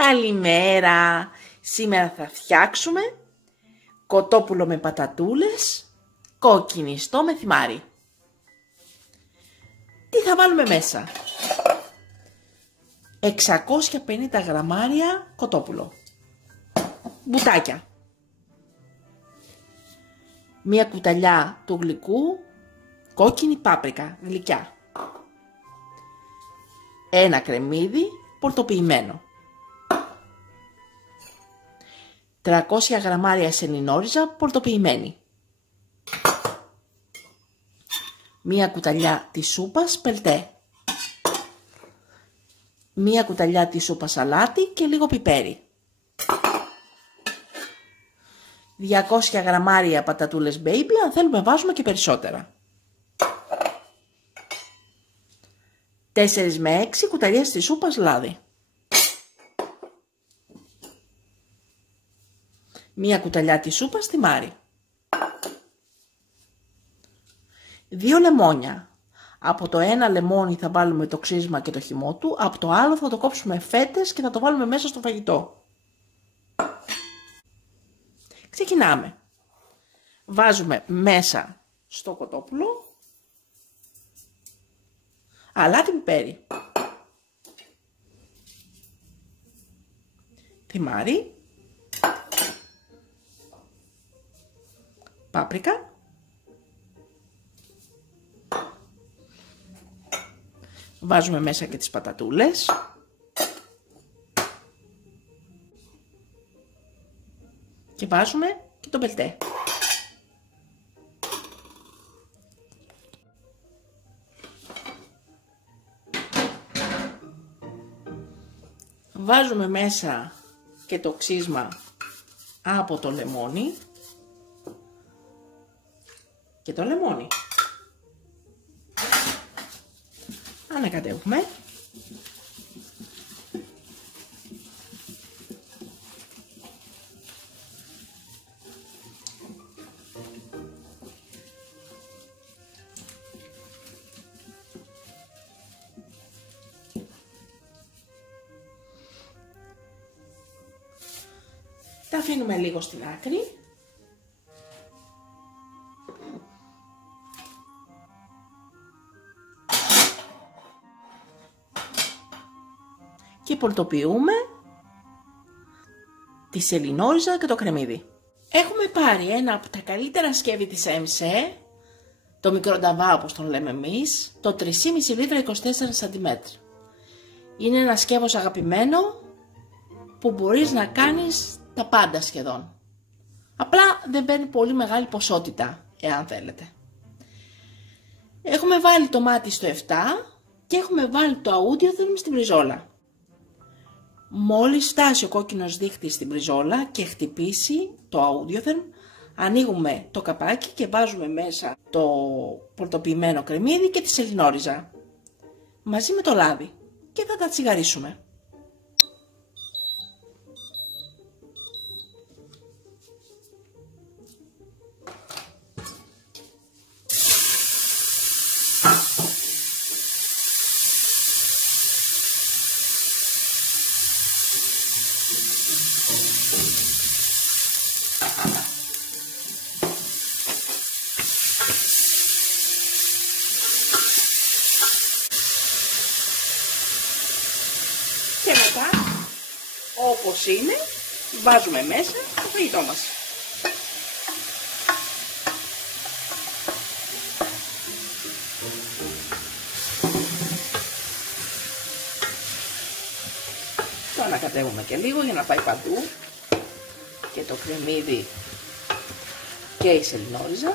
Καλημέρα! Σήμερα θα φτιάξουμε κοτόπουλο με πατατούλες, κοκκινιστό με θυμάρι. Τι θα βάλουμε μέσα? 650 γραμμάρια κοτόπουλο, μπουτάκια, μία κουταλιά του γλυκού κόκκινη πάπρικα γλυκιά, ένα κρεμμύδι πορτοποιημένο, 300 γραμμάρια σελινόριζα πορτοποιημένη, μία κουταλιά της σούπας πελτέ, μία κουταλιά της σούπας αλάτι και λίγο πιπέρι, 200 γραμμάρια πατατούλες baby, αν θέλουμε βάζουμε και περισσότερα, 4 με 6 κουταλιές της σούπας λάδι, μία κουταλιά της σούπας θυμάρι, 2 λεμόνια. Από το ένα λεμόνι θα βάλουμε το ξύσμα και το χυμό του, από το άλλο θα το κόψουμε φέτες και θα το βάλουμε μέσα στο φαγητό. Ξεκινάμε. Βάζουμε μέσα στο κοτόπουλο αλάτι πιπέρι, θυμάρι, πάπρικα, βάζουμε μέσα και τις πατατούλες, και βάζουμε και το μπελτέ. Βάζουμε μέσα και το ξύσμα από το λεμόνι και το λεμόνι. Ανακατεύουμε. Τα αφήνουμε λίγο στην άκρη. Και πορτοποιούμε τη σελινόριζα και το κρεμμύδι. Έχουμε πάρει ένα από τα καλύτερα σκεύη της ΕΜΣΕ, το μικρό νταβά όπως τον λέμε εμείς, το 3,5 λίτρα 24 cm. Είναι ένα σκεύος αγαπημένο που μπορείς να κάνεις τα πάντα σχεδόν. Απλά δεν παίρνει πολύ μεγάλη ποσότητα, εάν θέλετε. Έχουμε βάλει το μάτι στο 7 και έχουμε βάλει το Audiotherm στην πριζόλα. Μόλις φτάσει ο κόκκινος δείχτης στην πριζόλα και χτυπήσει το Audiotherm, ανοίγουμε το καπάκι και βάζουμε μέσα το πορτοποιημένο κρεμμύδι και τη σελινόριζα μαζί με το λάδι και θα τα τσιγαρίσουμε. Και μετά, όπως είναι, βάζουμε μέσα το φαγητό μας. Το ανακατεύουμε και λίγο για να πάει παντού και το κρεμμύδι και η σελινόριζα.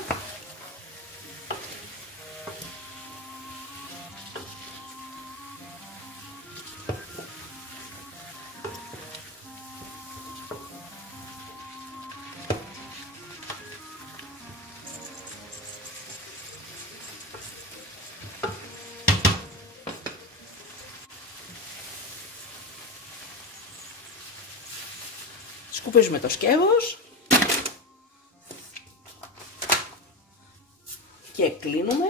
Σκουπίζουμε το σκεύος και κλείνουμε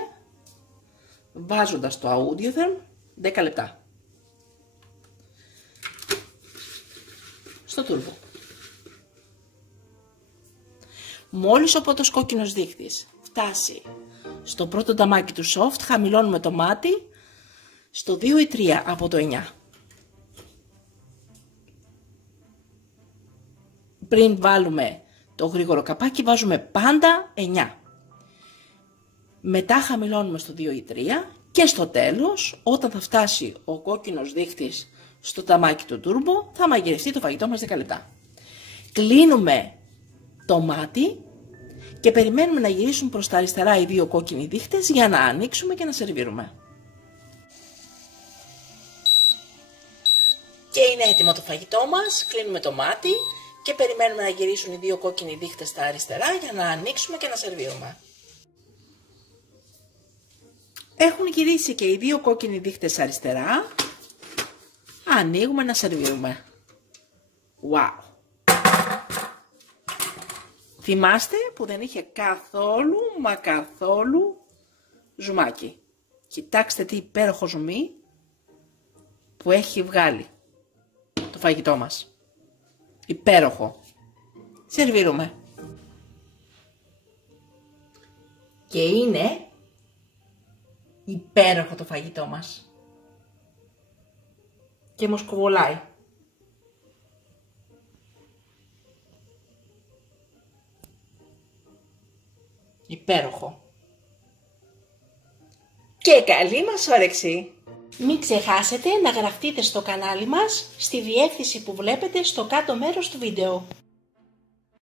βάζοντας το Audiotherm 10 λεπτά. στο τούρμπο. Μόλις ο πρώτος κόκκινος δείχτης φτάσει στο πρώτο ταμάκι του soft, χαμηλώνουμε το μάτι στο 2 ή 3 από το 9. Πριν βάλουμε το γρήγορο καπάκι βάζουμε πάντα 9. Μετά χαμηλώνουμε στο 2 ή 3 και στο τέλος, όταν θα φτάσει ο κόκκινος δείχτης στο ταμάκι του τούρμπο, θα μαγειρευτεί το φαγητό μας 10 λεπτά. Κλείνουμε το μάτι και περιμένουμε να γυρίσουν προς τα αριστερά οι δύο κόκκινοι δείχτες για να ανοίξουμε και να σερβίρουμε. Και είναι έτοιμο το φαγητό μας, κλείνουμε το μάτι και περιμένουμε να γυρίσουν οι δύο κόκκινοι δείχτες στα αριστερά για να ανοίξουμε και να σερβίρουμε. Έχουν γυρίσει και οι δύο κόκκινοι δείχτες αριστερά. Ανοίγουμε να σερβίρουμε. Wow! Θυμάστε που δεν είχε καθόλου μα καθόλου ζουμάκι. Κοιτάξτε τι υπέροχο ζουμί που έχει βγάλει το φαγητό μας. Υπέροχο. Σερβίρουμε. Και είναι υπέροχο το φαγητό μας. Και μου σκουβολάει. Υπέροχο. Και καλή μας όρεξη! Μην ξεχάσετε να γραφτείτε στο κανάλι μας στη διεύθυνση που βλέπετε στο κάτω μέρος του βίντεο.